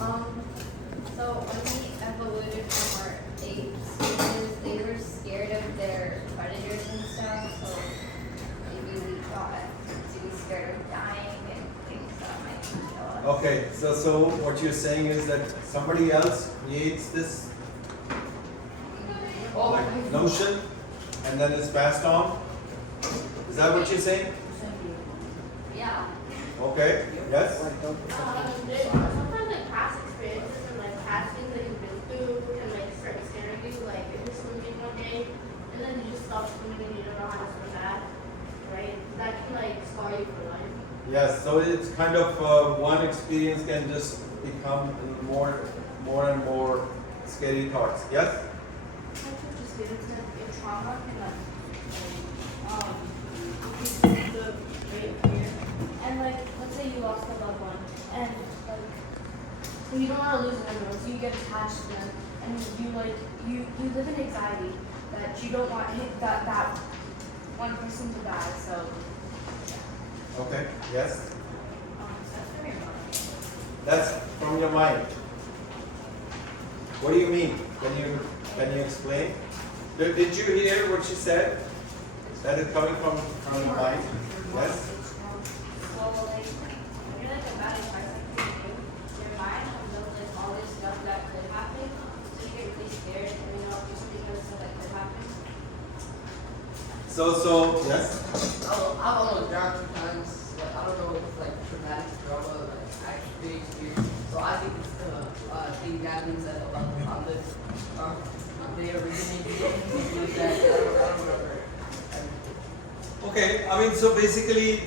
So when we evoluted from our apes, because they were scared of their predators and stuff, so maybe we thought to be scared of dying and things that might kill us. Okay, so what you're saying is that somebody else creates this like notion and then it's passed on? Is that what you're saying? Yeah. Okay, yes? Sometimes like past experiences and like past things that you've been through can like start scaring you. Like if you're swimming one day and then you just stop swimming and you don't know how to swim back, right? That can like scar you for life. Yes, so it's kind of one experience can just become more and more scary thoughts. Yes? Sometimes just get into a trauma can like the great fear. And like let's say you lost a loved one and like so you don't want to lose anyone, so you get attached to them and you like you live in anxiety that you don't want that one person to die. So Okay, yes? that's very important. That's from your mind. What do you mean? Can you explain? Did you hear what she said? That is coming from your mind? Yes? So like when you're like about to try something new, your mind comes up with all this stuff that could happen, so you get really scared and you know just because stuff that could happen. So yes? Oh, I've almost drowned 2 times. Like, I don't know if it's like traumatic trauma, like actually experience. So I think it's the thing Gavin said about the convict. They originated that. I don't remember. Okay, I mean, so basically,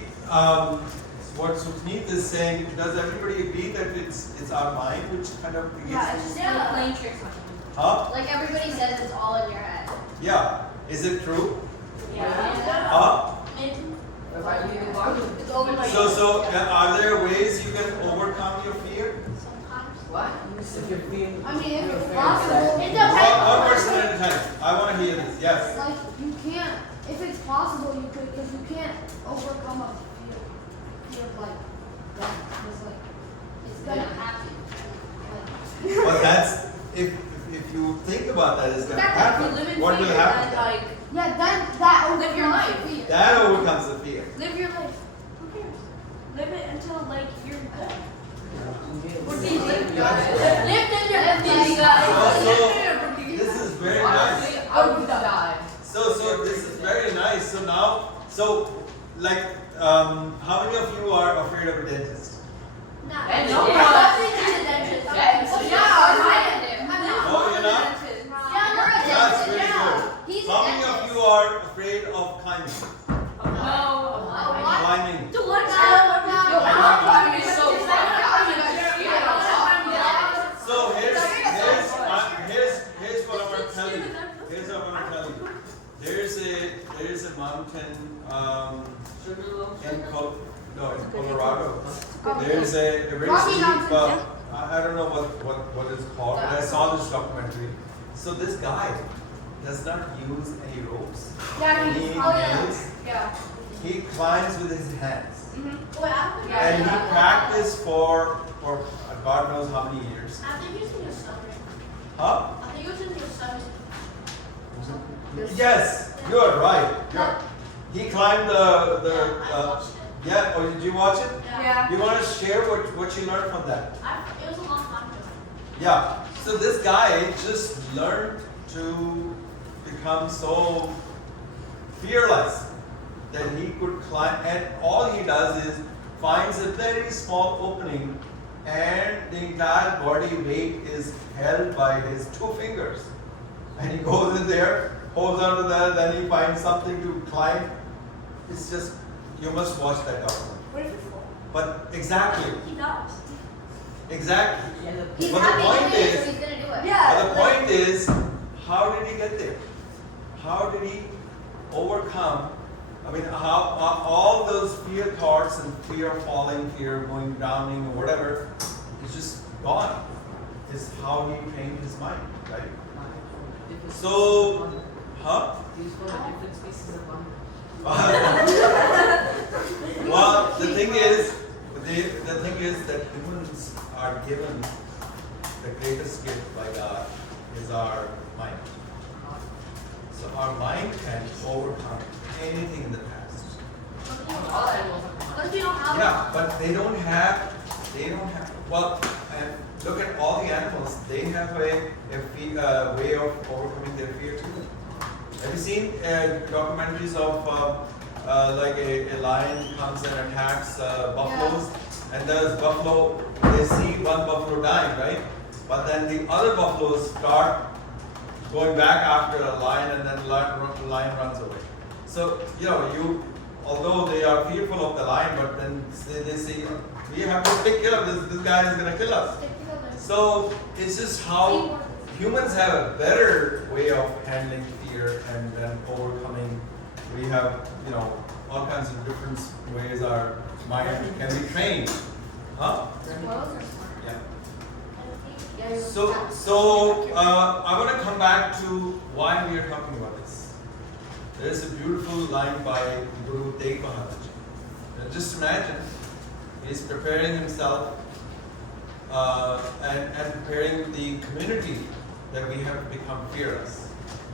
what Sukneet is saying, does everybody agree that it's our mind which kind of creates Yeah, it's just Yeah. playing tricks on you. Huh? Like everybody says it's all in your head. Yeah. Is it true? Yeah. Huh? If I leave it on, It's over my So are there ways you can overcome your fear? sometimes. what? If you're feeling. I mean, if it's feeling possible, It depends. One person at a time. I want to hear this. Yes. like you can't. If it's possible, you could, because you can't overcome a fear of like death. It's like it's gonna happen. Like, But that's if you think about that, it's gonna happen. What will happen? Like yeah, then that Live your overcomes life. the fear. That overcomes the fear. live your life. Who cares? Live it until like you're dead. What do you think? Yeah. Live in your Live in your This is very nice. I would die. So this is very nice. So now, like, how many of you are afraid of a dentist? Not And really. no one- Yeah, No, you're not? That's very good. He's How many of you are afraid of climbing? Climbing. So here's what I'm gonna tell you. Here's what I'm gonna tell you. There's a mountain in Colorado. There's a very Rocky steep. Mountain. I don't know what it's called, but I saw this documentary. So this guy does not use any ropes. Any nails. He climbs with his hands. And he practiced for God knows how many years. I think it's in your stomach. Huh? I think it's in your stomach. Yes, you're right. He climbed yeah. Oh, did you watch it? Yeah. You want to share what you learned from that? It was a long time ago. Yeah. So this guy just learned to become so fearless that he could climb, and all he does is finds a very small opening, and the entire body weight is held by his 2 fingers. And he goes in there, holds onto that, then he finds something to climb. It's just, you must watch that documentary. What if it's full? But exactly, He does. exactly. He's But the happy point to do it, is- so he's gonna do it. But the point is, how did he get there? How did he overcome? I mean, how all those fear thoughts and fear of falling, fear of going drowning, or whatever, is just gone. Is how he trained his mind, right? So, huh? These were different species of wonder. Well, the thing is that humans are given the greatest gift by God is our mind. So our mind can overcome anything in the past. All animals are What if you don't have Yeah, but they don't have, well, and look at all the animals, they have a way of overcoming their fear too. Have you seen documentaries of like a lion comes and attacks buffaloes, and there's buffalo, they see one buffalo dying, right? But then the other buffaloes start going back after a lion, and then the lion runs away. So, although they are fearful of the lion, but then they say, we have to take care of this guy is going to kill us. So, it's just how humans have a better way of handling fear and then overcoming. We have, all kinds of different ways our mind can be trained. Huh? Yeah. So I want to come back to why we are talking about this. There is a beautiful line by Guru Tegh Bahadur. Just imagine, he's preparing himself and preparing the community that we have to become fearless.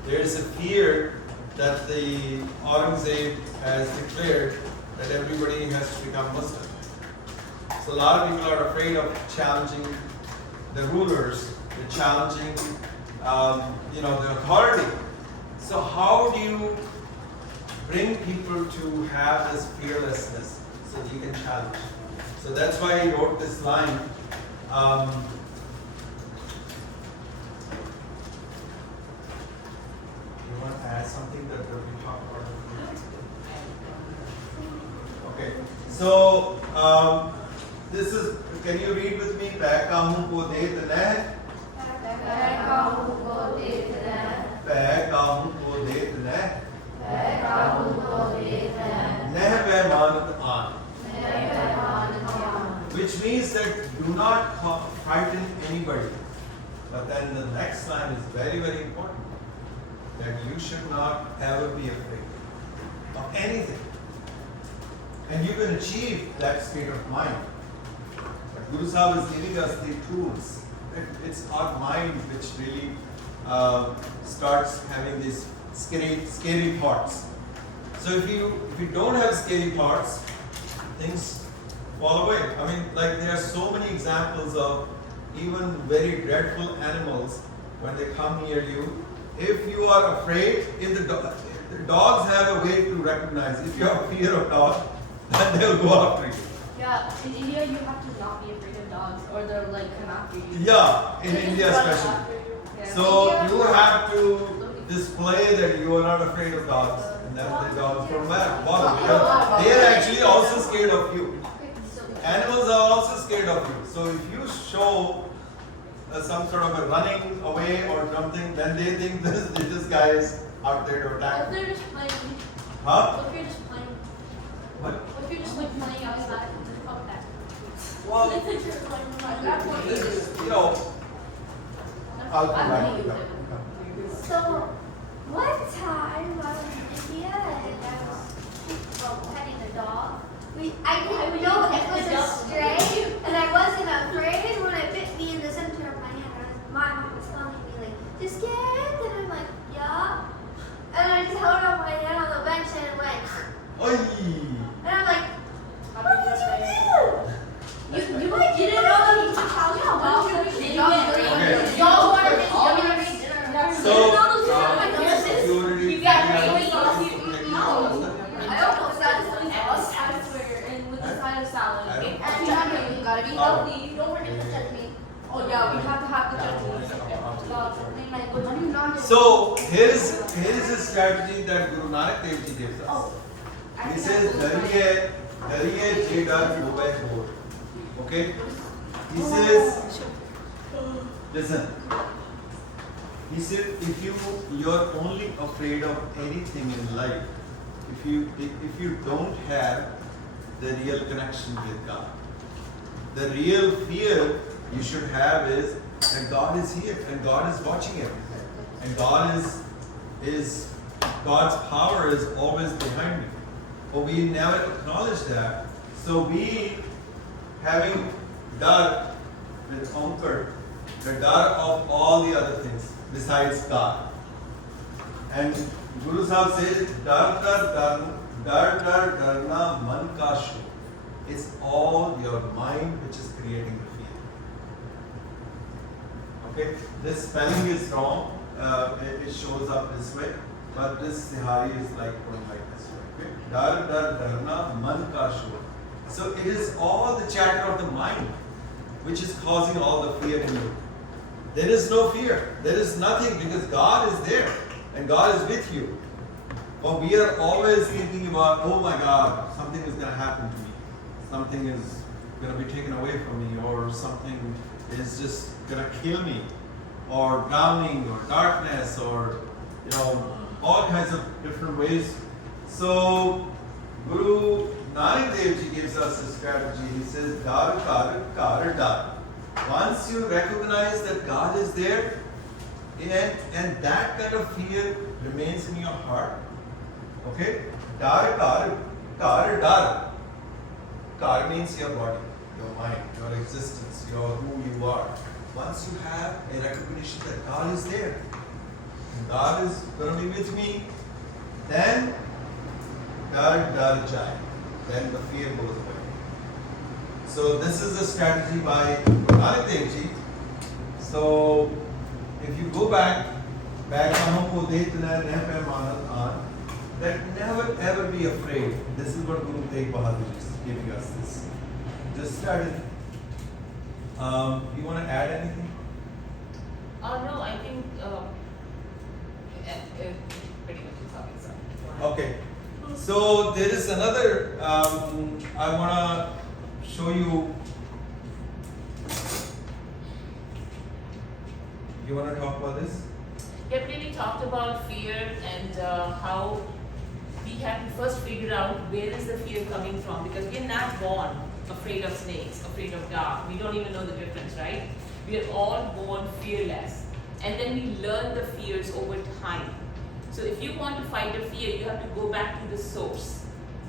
There is a fear that the Aurangzeb has declared that everybody has to become Muslim. So a lot of people are afraid of challenging the rulers, they're challenging, the authority. So how do you bring people to have this fearlessness so that you can challenge? So that's why he wrote this line. You want to add something that we talked about? Okay. So this is. Can you read with me? Pehkahu ko det neh. Pehkahu ko det neh. Pehkahu ko det neh. Pehkahu ko det neh. Neh pehmanat aan. Neh pehmanat aan. Which means that do not frighten anybody. But then the next line is very, very important. That you should not ever be afraid of anything. And you can achieve that state of mind. But Guru Sahib is giving us the tools. It's our mind which really starts having these scary thoughts. So if you don't have scary thoughts, things fall away. I mean, like there are so many examples of even very dreadful animals when they come near you. If you are afraid, if the dogs have a way to recognize if you have fear of dogs, then they'll go after you. Yeah, in India you have to not be afraid of dogs or they'll come after you. Yeah, in India especially. Yeah. So you have to display that you are not afraid of dogs, and then the dogs don't bother. They are actually also scared of you. Animals are also scared of you. So if you show some sort of a running away or something, then they think this guy is out there to What attack. if they're just playing? Huh? What if you're just playing? What? What if you're just playing outside? Fuck that. Well, What if you're playing at that point? I'll come back to I that. So, one time I was in India and I was petting a dog. I didn't know it was a stray, and I wasn't afraid when it bit me in the center of my hand. My mom was telling me like, "You scared?" And I'm like, "Yeah." And I just held up my hand on the bench and it went. Oi! And I'm like, "What did you do?" You didn't know that he took how So, you already You got figured raised out off something you. like No. this? I almost got something else. I swear, and with the side of salad. I don't- And you gotta be healthy. Don't forget to check me. Oh yeah, we have to have the chutneys. So here is a strategy that Guru Nanak Dev Ji gives us. He says, "Dariye jeda dubay ho." Okay? He says, listen. He said, if you're only afraid of anything in life, if you don't have the real connection with God, the real fear you should have is that God is here and God is watching everything, and God's power is always behind me. But we never acknowledge that. So we, having dug with conquered the dar of all the other things besides God. And Guru Sahib says, darna man ka sho. It's all your mind which is creating the fear. Okay, this spelling is wrong. It shows up this way, but this Sihari is like going like this way. Okay, darna man ka sho. So it is all the chatter of the mind which is causing all the fear in you. There is no fear. There is nothing because God is there and God is with you. But we are always thinking about, oh my God, something is going to happen to me. Something is going to be taken away from me, or something is just going to kill me, or drowning, or darkness, or all kinds of different ways. So Guru Nanak Dev Ji gives us a strategy. He says, Dar kar kar dar. Once you recognize that God is there, and that kind of fear remains in your heart, okay? Dar kar kar dar. Kar means your body, your mind, your existence, who you are. Once you have a recognition that God is there, and God is going to be with me, then dar jai. Then the fear goes away. So this is a strategy by Guru Nanak Dev Ji. So if you go back that never ever be afraid. This is what Guru Tegh Bahadur is giving us this strategy. You want to add anything? No, I think pretty much it's obvious. Okay. So there is another, I want to show you. You want to talk about this? Yeah, we talked about fear and how we have to first figure out where is the fear coming from, because we are not born afraid of snakes, afraid of dark. We don't even know the difference, right? We are all born fearless, and then we learn the fears over time. So if you want to fight a fear, you have to go back to the source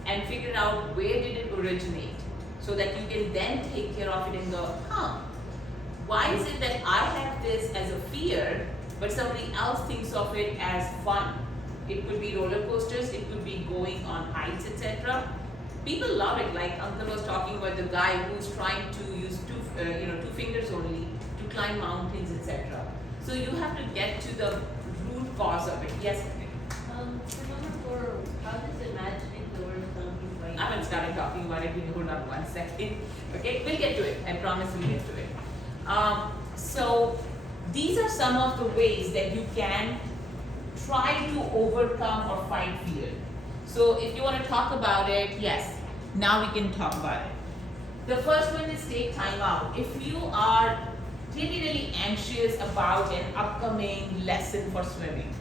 and figure out where did it originate, so that you can then take care of it and go, why is it that I have this as a fear, but somebody else thinks of it as fun? It could be roller coasters, it could be going on heights, etc. People love it. Like Uncle was talking about the guy who's trying to use two fingers only to climb mountains, etc. So you have to get to the root cause of it. Yes. Number 4, how does imagining the word something like I haven't started talking about it. Hold on 1 second. Okay, we'll get to it. I promise we'll get to it. So these are some of the ways that you can try to overcome or fight fear. So if you want to talk about it, yes, now we can talk about it. The first one is take time out. If you are really anxious about an upcoming lesson for swimming,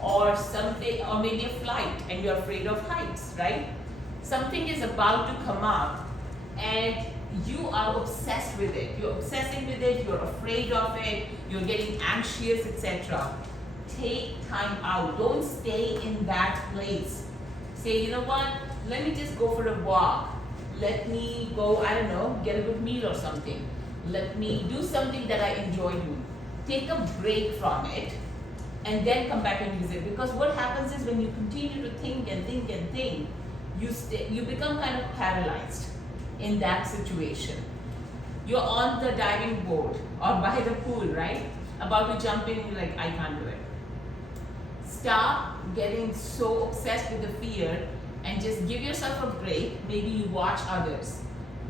or something, or maybe a flight, and you're afraid of heights, right? Something is about to come up and you are obsessed with it. You're obsessing with it, you're afraid of it, you're getting anxious, etc. Take time out. Don't stay in that place. Say, you know what, let me just go for a walk. Let me go, I don't know, get a good meal or something. Let me do something that I enjoy doing. Take a break from it and then come back and use it. Because what happens is when you continue to think and think and think, you become kind of paralyzed in that situation. You're on the diving board or by the pool, right? About to jump in and you're like, I can't do it. Stop getting so obsessed with the fear and just give yourself a break. Maybe you watch others.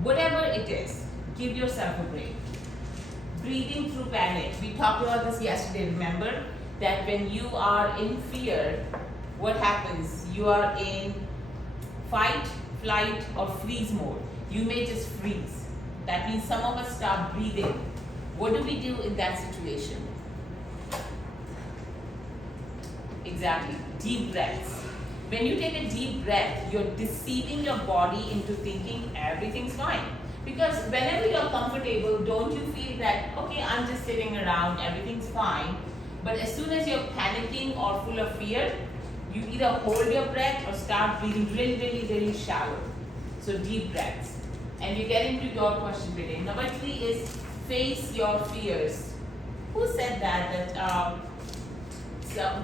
Whatever it is, give yourself a break. Breathing through panic. We talked about this yesterday, remember? That when you are in fear, what happens? You are in fight, flight, or freeze mode. You may just freeze. That means some of us stop breathing. What do we do in that situation? Exactly, deep breaths. When you take a deep breath, you're deceiving your body into thinking everything's fine. Because whenever you're comfortable, don't you feel that, okay, I'm just sitting around, everything's fine. But as soon as you're panicking or full of fear, you either hold your breath or start breathing really shallow. So deep breaths. And you get into your question today. Number 3 is face your fears. Who said that?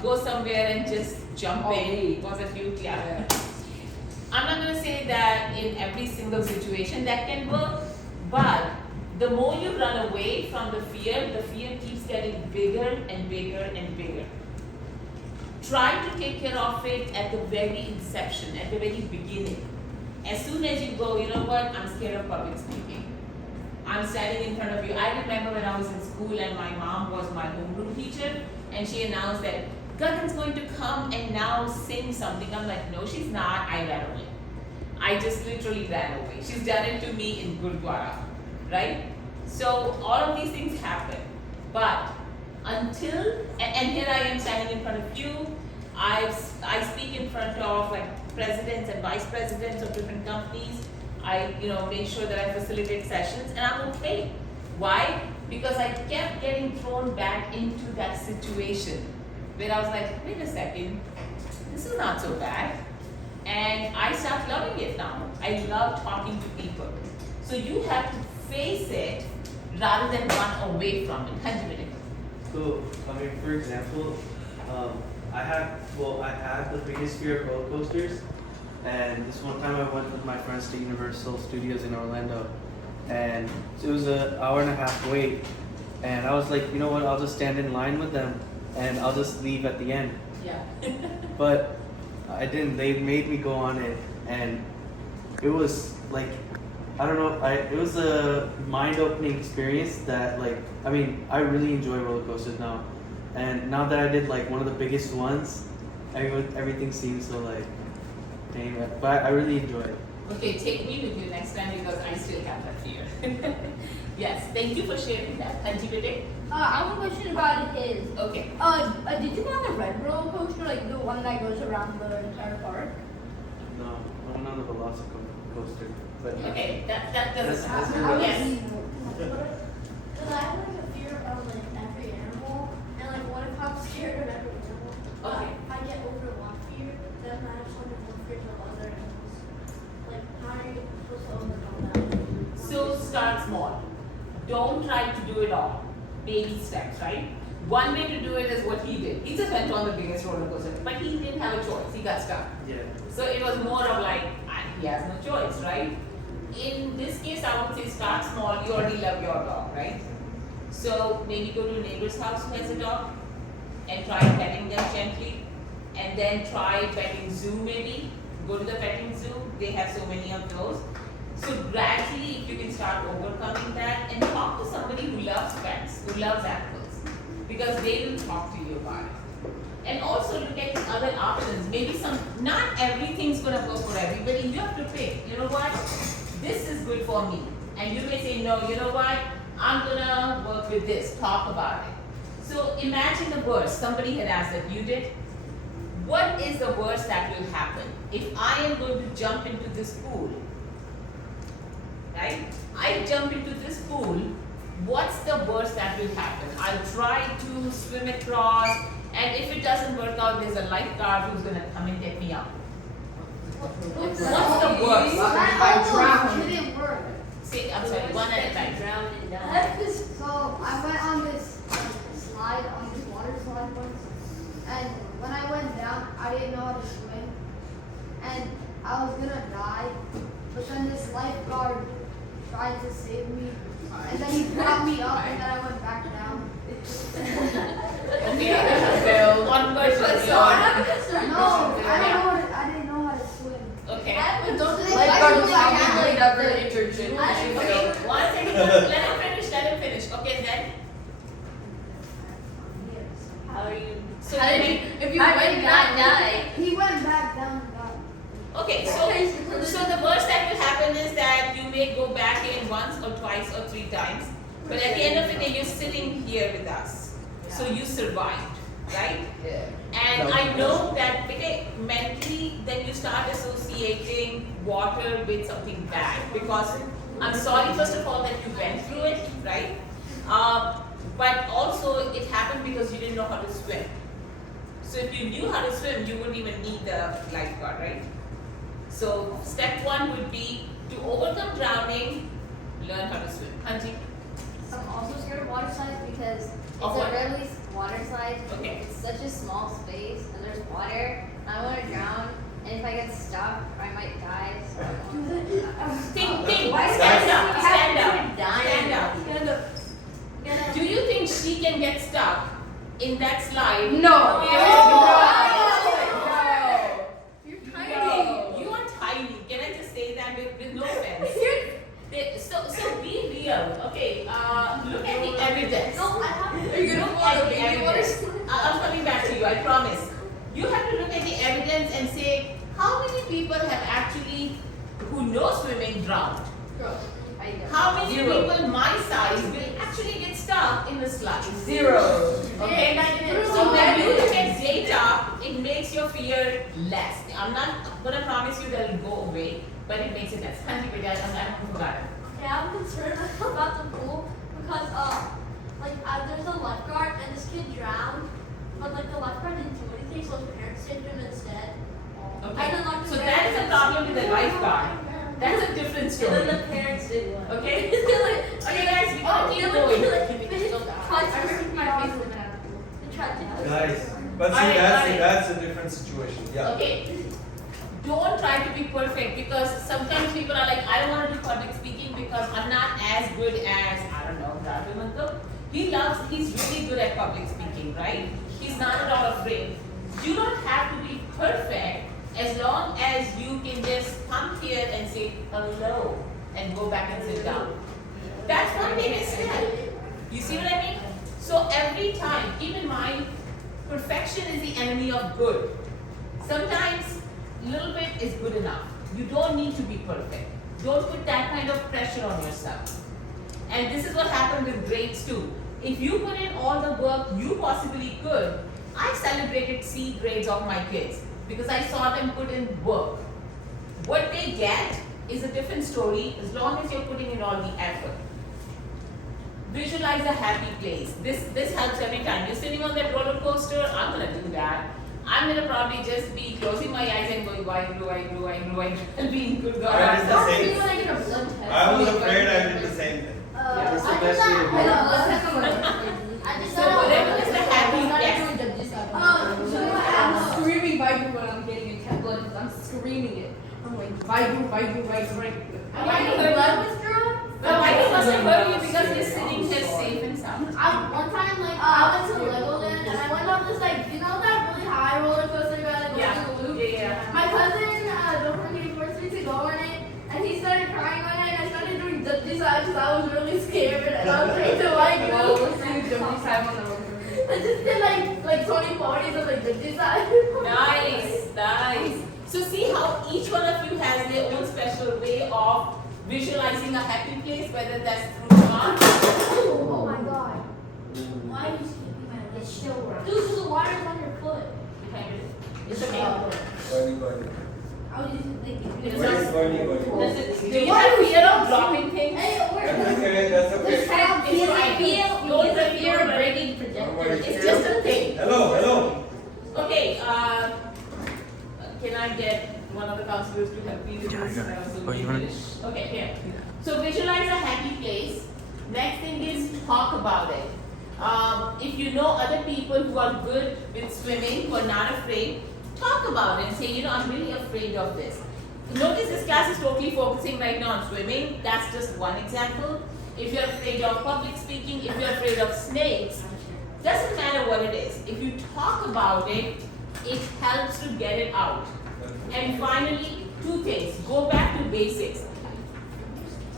Go somewhere and just jump in. Was it you? Yeah. I'm not going to say that in every single situation that can work, but the more you run away from the fear keeps getting bigger and bigger and bigger. Try to take care of it at the very inception, at the very beginning. As soon as you go, you know what, I'm scared of public speaking. I'm standing in front of you. I remember when I was in school and my mom was my homeroom teacher and she announced that Gagan's going to come and now sing something. I'm like, no, she's not. I ran away. I just literally ran away. She's done it to me in Gurdwara, right? So all of these things happen. But until, and here I am standing in front of you, I speak in front of like presidents and vice presidents of different companies. I make sure that I facilitate sessions and I'm okay. Why? Because I kept getting thrown back into that situation where I was like, wait a second, this is not so bad. And I start loving it now. I love talking to people. So you have to face it rather than run away from it. So, for example, I had the biggest fear of roller coasters. And this one time I went with my friends to Universal Studios in Orlando. And it was an hour and a half wait. And I was like, you know what, I'll just stand in line with them and I'll just leave at the end. Yeah. But I didn't. They made me go on it. And it was like, I don't know, it was a mind-opening experience that I really enjoy roller coasters now. And now that I did one of the biggest ones, everything seems so tame, but I really enjoy it. Okay, take me with you next time because I still have that fear. Yes, thank you for sharing that. I have a question about his. Okay. Did you go on the red roller coaster, like the one that goes around the entire park? No, I went on the Velocicoaster. But Okay, that doesn't That's matter. good. Yes. Because I have a fear of every animal, and what if I'm scared of every animal? Okay. If I get over one fear, then I have something more fear of other animals. How are you supposed to overcome that? So start small. Don't try to do it all. Baby steps, right? One way to do it is what he did. He just went on the biggest roller coaster, but he didn't have a choice. He got stuck. yeah. So it was more of he has no choice, right? In this case, I would say start small. You already love your dog, right? So maybe go to a neighbor's house who has a dog and try petting them gently. And then try petting zoo maybe. Go to the petting zoo. They have so many of those. So gradually, if you can start overcoming that and talk to somebody who loves pets, who loves animals, because they will talk to you about it. And also look at other options. Maybe not everything's gonna go for everybody. You have to pick, you know what, this is good for me. And you may say, no, you know what, I'm gonna work with this, talk about it. So imagine the worst. Somebody had asked that, you did. What is the worst that will happen? If I am going to jump into this pool, right? I jump into this pool, what's the worst that will happen? I'll try to swim across, and if it doesn't work out, there's a lifeguard who's gonna come and get me out. What's the worst? That almost didn't work. Say, I'm sorry, one at a time. Drown and die. So I went on this slide, on this water slide once, and when I went down, I didn't know how to swim, and I was gonna die, but then this lifeguard tried to save me, and then he brought me up, and then I went back down. Okay, one person. No, I didn't know how to swim. Okay. Lifeguard probably never entered you. Okay, one second, let him finish. Okay, then. How are you? So How did you? If you How went did you not die? He went back down and got me. Okay, so the worst that will happen is that you may go back in once or twice or 3 times, but at the end of the day, you're sitting here with us. So you survived, right? Yeah. And I know that mentally, then you start associating water with something bad, because I'm sorry, first of all, that you went through it, right? But also it happened because you didn't know how to swim. So if you knew how to swim, you wouldn't even need the lifeguard, right? So step 1 would be to overcome drowning, learn how to swim. Hanji? I'm also scared of water slides because it's Of a what? really water slide. Okay. It's such a small space and there's water. And I want to drown. And if I get stuck, I might die. So I don't want to. Think, Why stand is up, that- stand up, stand up. Do you think she can get stuck in that slide? No. You're tiny. You are tiny. Can I just say that with no offense? So be real. Okay. Look at the evidence. No, I have Look at the evidence. I'm coming back to you. I promise. You have to look at the evidence and say how many people have actually who know swimming drowned. How many people my size will actually get stuck in the slide? 0. Okay? So when you look at data, it makes your fear less. I'm not gonna promise you that it'll go away, but it makes it less. Thank you, I forgot it. Yeah, I'm concerned about the pool because there's a lifeguard and this kid drowned, but like the lifeguard didn't do anything, so his parents saved him instead. Okay. I don't know. So that's the problem with the lifeguard. That's a different story. And then the parents did one. Okay? Okay, guys, we gotta keep going. Guys, But see, Alright, got it. that's a different situation. Yeah. Okay. Don't try to be perfect because sometimes people are like, I don't want to do public speaking because I'm not as good as, I don't know, Radhamanto. He's really good at public speaking, right? He's not at all afraid. You don't have to be perfect as long as you can just come here and say hello and go back and sit down. That's one big step. You see what I mean? So every time, keep in mind, perfection is the enemy of good. Sometimes little bit is good enough. You don't need to be perfect. Don't put that kind of pressure on yourself. And this is what happened with grades too. If you put in all the work you possibly could, I celebrated C grades of my kids because I saw them put in work. What they get is a different story as long as you're putting in all the effort. Visualize a happy place. This helps every time. You're sitting on that roller coaster, I'm gonna do that. I'm gonna probably just be closing my eyes and going, why do, and being good God. I did the same. When I get a blood test. I was afraid I did the same thing. What's the best way to do it? I just So whatever is the happy, yes. I'm screaming Baidu when I'm getting a tablet. I'm screaming it. I'm like Baidu. Am I getting blood withdrawal? But why doesn't hurt you because you're sitting there safe and sound? One time, I went to Legoland and I went on this, you know that really high roller coaster that goes through the loop? Yeah. My cousin, don't forget, he forced me to go on it and he started crying on it and I started doing dipsy sides because I was really scared and I was afraid to I just did like 20 parties of dipsy sides. Nice. So see how each one of you has their own special way of visualizing a happy place, whether that's through art. Oh my god. Why are you skipping my leg? It still works. Dude, because the water's on your foot. It's okay. I was using thinking. It's Burning, not- burning, burning. Do you have fear of dropping things? Hey, it works. That's okay, that's okay. Don't have fear of breaking projectors. It's just a thing. Hello. Okay, can I get one of the counselors to help me with this? Okay, here. So visualize a happy place. Next thing is talk about it. If you know other people who are good with swimming, who are not afraid, talk about it and say, I'm really afraid of this. Notice this class is totally focusing right now on swimming. That's just one example. If you're afraid of public speaking, if you're afraid of snakes, doesn't matter what it is. If you talk about it, it helps to get it out. And finally, two things. Go back to basics.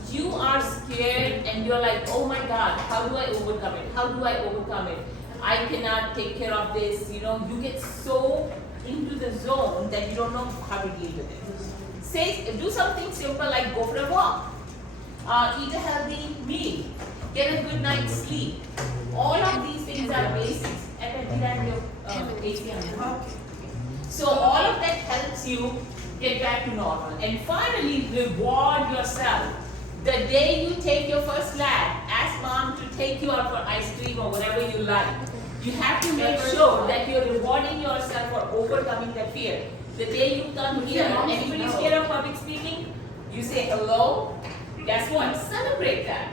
You are scared and you're like, oh my God, how do I overcome it? How do I overcome it? I cannot take care of this. You get so into the zone that you don't know how to deal with it. Do something simple like go for a walk. Eat a healthy meal. Get a good night's sleep. All of these things are basics. So all of that helps you get back to normal. And finally, reward yourself. The day you take your first lap, ask mom to take you out for ice cream or whatever you like. You have to make sure that you're rewarding yourself for overcoming that fear. The day you come here, anybody scared of public speaking, you say hello. Guess what? Celebrate that.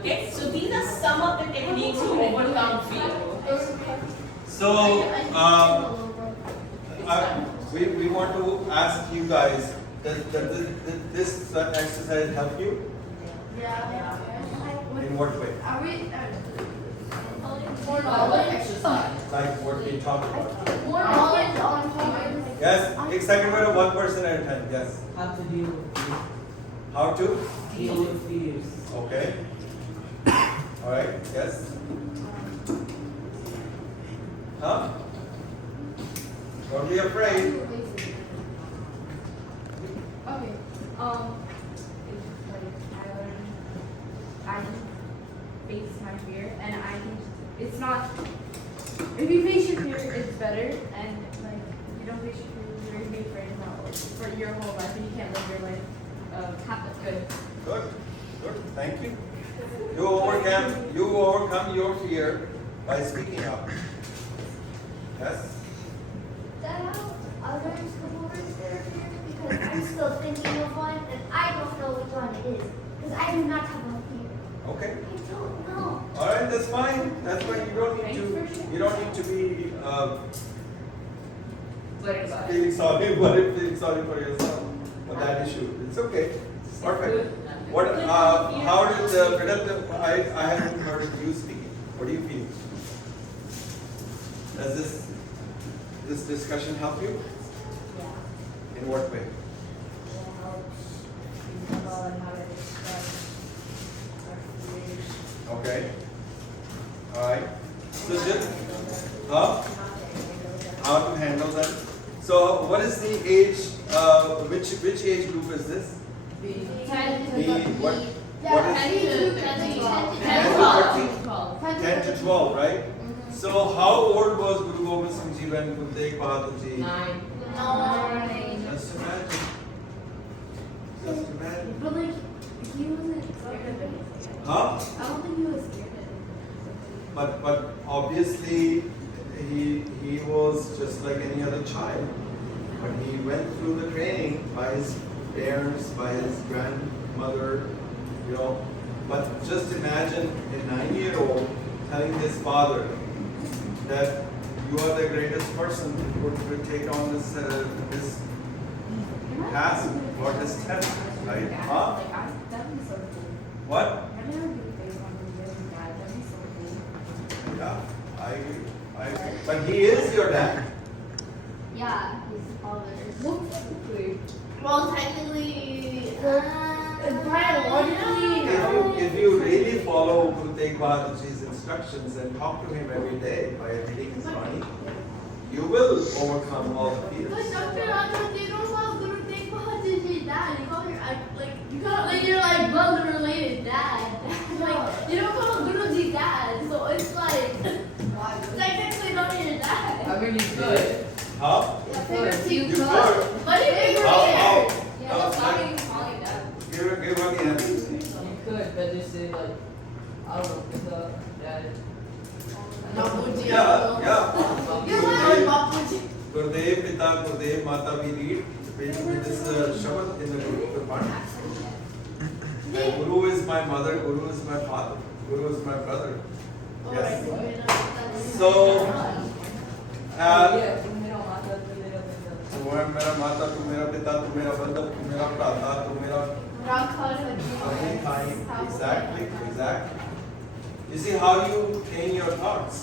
Okay, so these are some of the techniques to overcome fear. So, we want to ask you guys, does this exercise help you? Yeah. In what way? Are we? More knowledge exercise. Like what we talked about? More knowledge on fear. Yes, excited by 1% at a time. Yes. How to deal with fear. How to? Deal with fears. Okay. All right. Yes. Huh? Don't be afraid. Okay. I face my fear, and I think it's not. If you face your fear, it's better, and like if you don't face your fear, you're gonna be afraid for your whole life, and you can't live your life good. Good. Good. Thank you. You overcome your fear by speaking up. Yes. That helps others come over to their fear because I'm still thinking of one and I don't know which one it is because I do not have a fear. Okay. I don't know. All right. That's fine. That's fine. You don't need to. You don't need to be Worried about it. feeling sorry for yourself for that issue. It's okay. It's perfect. What? How did Vedant? I haven't heard you speaking. What do you feel? Does this discussion help you? Yeah. In what way? It helps people learn how to express our fears. Okay. All right. So just how to handle them. So what is the age? Which age group is this? The what? What is 10 to 12, right? So how old was Guru Gobind Singh Ji when Guru Tegh Bahadur Ji? 9. Just imagine. Just imagine. But like, he wasn't scared of anything. Huh? I don't think he was scared of anything. But obviously he was just like any other child. But he went through the training by his parents, by his grandmother, you know. But just imagine a 9-year-old telling his father that you are the greatest person who could take on this task or this test, right? Huh? That'd be so cool. What? I never do things on his dad. That'd be so cool. Yeah, I agree. But he is your dad. Yeah, his father. Well, technically, biologically, If you really follow Guru Tegh Bahadur Ji's instructions and talk to him every day by reading his Vani, you will overcome all the fears. But Dr. Rajat, you don't call Guru Tegh Bahadur Ji dad. You call you're like blood related dad. Like you don't call Guruji dad. So it's like technically not your dad. I mean, you could. How? You You could. could. But if you How? Yeah, that's why you call it that. Give her the answer. You could, but just say, like, I don't know, with the dad. Yeah. You're like Bapuji. Gurudev Pita, Gurudev Mata, we read with this Shabad in the Gurmat. And Guru is my mother, Guru is my father, Guru is my brother. Yes. So, Yeah, तुम मेरा माता, तुम मेरा पिता. तू है मेरा माता, तू मेरा पिता, तू मेरा बंधु, तू मेरा भ्राता, तू मेरा Exactly. You see how you train your thoughts.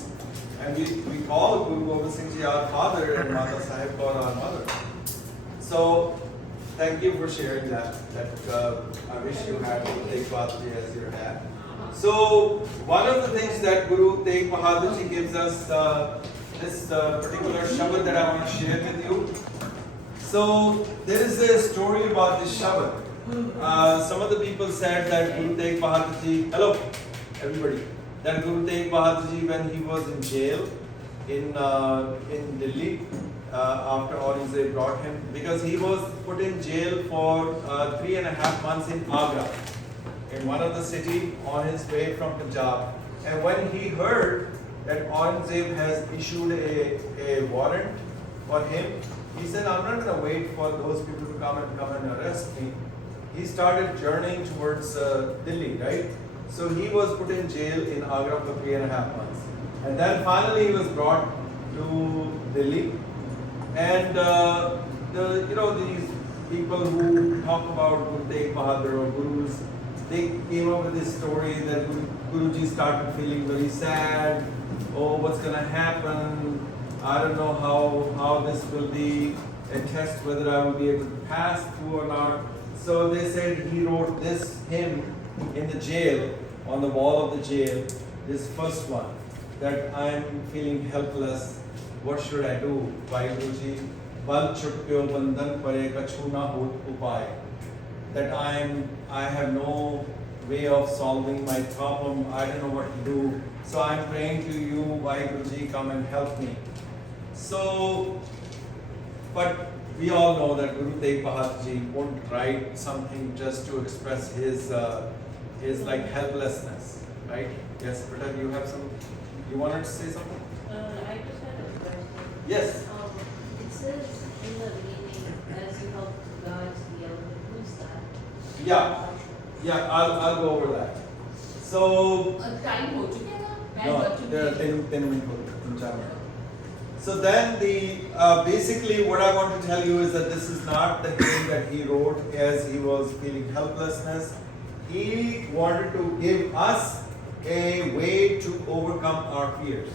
And we call Guru Gobind Singh Ji our father and Mata Sahib Kaur our mother. So, thank you for sharing that. I wish you had Guru Tegh Bahadur Ji as your dad. So, one of the things that Guru Tegh Bahadur Ji gives us, this particular Shabad that I want to share with you. So, there is a story about this Shabad. Some of the people said that Guru Tegh Bahadur Ji, hello everybody, that Guru Tegh Bahadur Ji, when he was in jail in Delhi, after Aurangzeb brought him, because he was put in jail for 3.5 months in Agra, in one of the city on his way from Punjab. And when he heard that Aurangzeb has issued a warrant for him, he said, I'm not going to wait for those people to come and arrest me. He started journeying towards Delhi, right? So he was put in jail in Agra for 3.5 months. And then finally he was brought to Delhi. And these people who talk about Guru Tegh Bahadur or gurus, they came up with this story that Guruji started feeling very sad. Oh, what's going to happen? I don't know how this will be a test, whether I will be able to pass through or not. So they said he wrote this hymn in the jail, on the wall of the jail, this first one, that I am feeling helpless. What should I do? Vaheguruji, bal chutpyo bandhan pare kachu na hot upay. That I have no way of solving my problem. I don't know what to do. So I'm praying to you, Vaheguruji, come and help me. So, but we all know that Guru Tegh Bahadur Ji won't write something just to express his like helplessness, right? Yes, Prita, you wanted to say something? I just had a question. Yes. It says in the meaning, as you help God to the elephant, who's that? Yeah, I'll go over that. So, Time ho chuke na? Time no, ho chuke. there are 10 minutes. So then basically what I want to tell you is that this is not the hymn that he wrote as he was feeling helplessness. He wanted to give us a way to overcome our fears.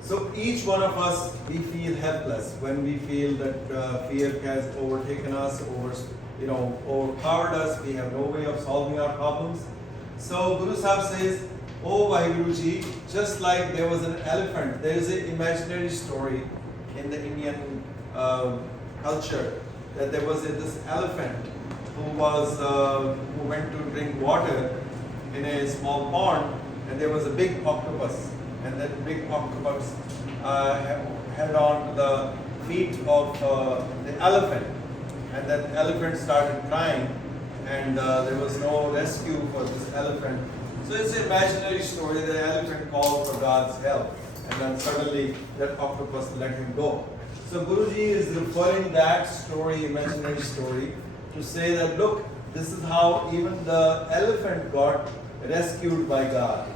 So each one of us, we feel helpless when we feel that fear has overtaken us, overpowered us. We have no way of solving our problems. So Guru Sahib says, "Oh Vaheguruji, just like there was an elephant, there is an imaginary story in the Indian culture that there was this elephant who went to drink water in a small pond, and there was a big octopus, and that big octopus held on to the feet of the elephant, and that elephant started crying, and there was no rescue for this elephant. So it's an imaginary story. The elephant called for God's help, and then suddenly that octopus let him go. So Guruji is referring that story, imaginary story, to say that look, this is how even the elephant got rescued by God.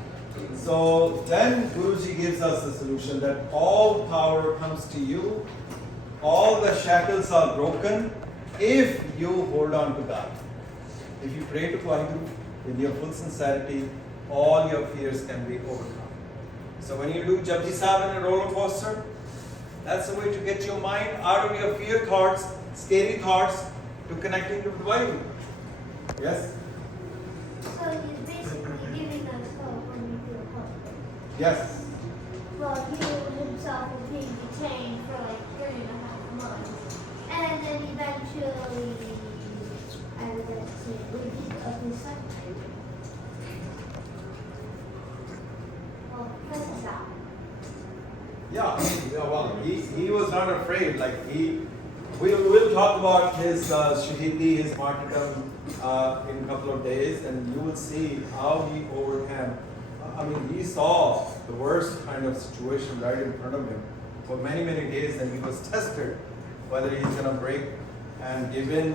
So then Guruji gives us the solution that all power comes to you, all the shackles are broken if you hold on to God. If you pray to Vaheguru with your full sincerity, all your fears can be overcome. So when you do Japji Sahib in a roller coaster, that's the way to get your mind out of your fear thoughts, scary thoughts, to connecting to the Vaheguru. Yes? So he's basically giving us hope when we feel hope. Yes. Well, he himself was being detained for like 3.5 months. And then eventually, I was going to say, we did a new subject. Well, Princess Al. Yeah, well, he was not afraid. We'll talk about his shahidi, his martyrdom in a couple of days, and you will see how he overcame. I mean, he saw the worst kind of situation right in front of him for many, many days, and he was tested whether he's going to break and give in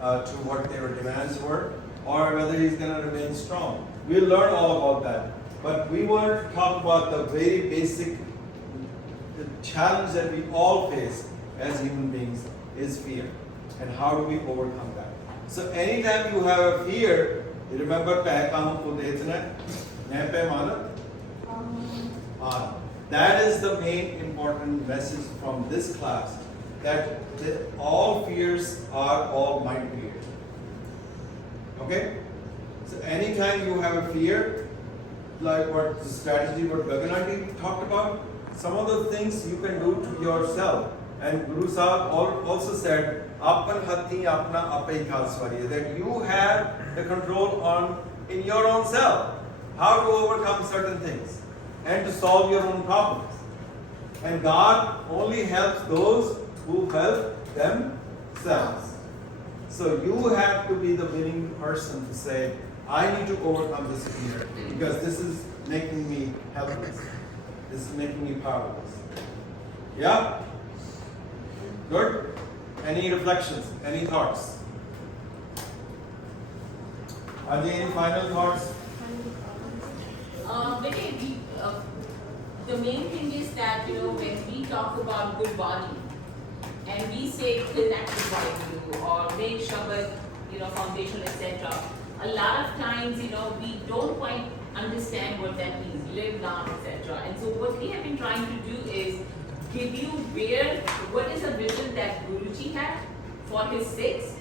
to what their demands were, or whether he's going to remain strong. We'll learn all about that. But we want to talk about the very basic challenge that we all face as human beings is fear. And how do we overcome that? So anytime you have a fear, you remember that is the main important message from this class, that all fears are all mind created. Okay? So anytime you have a fear, like what the strategy what Gaganati talked about, some of the things you can do to yourself. And Guru Sahib also said, Apan hati apna apai khalswari, that you have the control in your own self, how to overcome certain things and to solve your own problems. And God only helps those who help themselves. So you have to be the willing person to say, I need to overcome this fear because this is making me helpless. This is making me powerless. Yeah? Good? Any reflections? Any thoughts? Are there any final thoughts? The main thing is that, when we talk about good body and we say kill active body or make Shabbat, foundational, etc. A lot of times, we don't quite understand what that means, live long, etc. And so what we have been trying to do is give you what is a vision that Guruji had for his Sikhs,